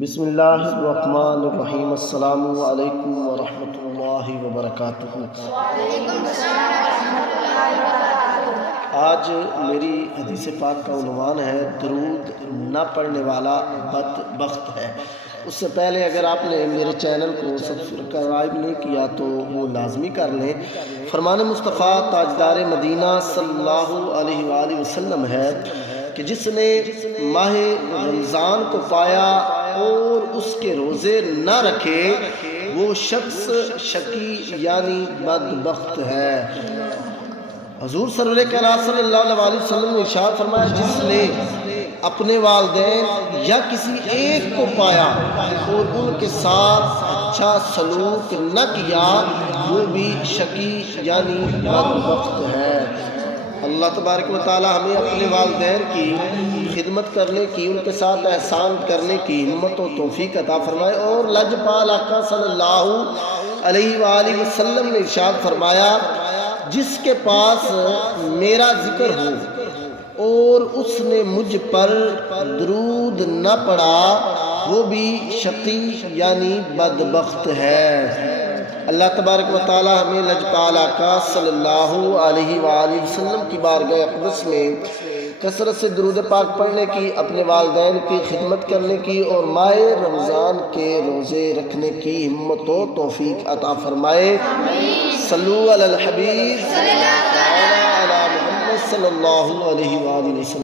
بسم اللہ الرحمن الرحیم۔ السلام علیکم ورحمۃ اللہ وبرکاتہ۔ آج میری حدیث پاک کا عنوان ہے درود نہ پڑھنے والا بدبخت ہے۔ اس سے پہلے اگر آپ نے میرے چینل کو سبسکرائب نہیں کیا تو وہ لازمی کر لیں۔ فرمان مصطفیٰ تاجدار مدینہ صلی اللہ علیہ وآلہ وسلم ہے کہ جس نے ماہ رمضان کو پایا اور اس کے روزے نہ رکھے وہ شخص شقی یعنی بدبخت ہے۔ حضور صلی اللہ علیہ وسلم نے ارشاد فرمایا جس نے اپنے والدین یا کسی ایک کو پایا اور ان کے ساتھ اچھا سلوک نہ کیا وہ بھی شقی یعنی بدبخت ہے۔ اللہ تبارک و تعالی ہمیں اپنے والدین کی خدمت کرنے کی، ان کے ساتھ احسان کرنے کی ہمت و توفیق عطا فرمائے۔ اور لجپال آقا صلی اللہ علیہ وآلہ وسلم نے ارشاد فرمایا جس کے پاس میرا ذکر ہو اور اس نے مجھ پر درود نہ پڑھا وہ بھی شقی یعنی بدبخت ہے۔ اللہ تبارک و تعالی ہمیں لجپال آقا صلی اللہ علیہ وآلہ وسلم کی بارگاہ اقدس میں کثرت سے درود پاک پڑھنے کی، اپنے والدین کی خدمت کرنے کی اور ماہ رمضان کے روزے رکھنے کی ہمت و توفیق عطا فرمائے۔ صلو علی الحبیب علی محمد صلی اللہ علیہ وآلہ وسلم۔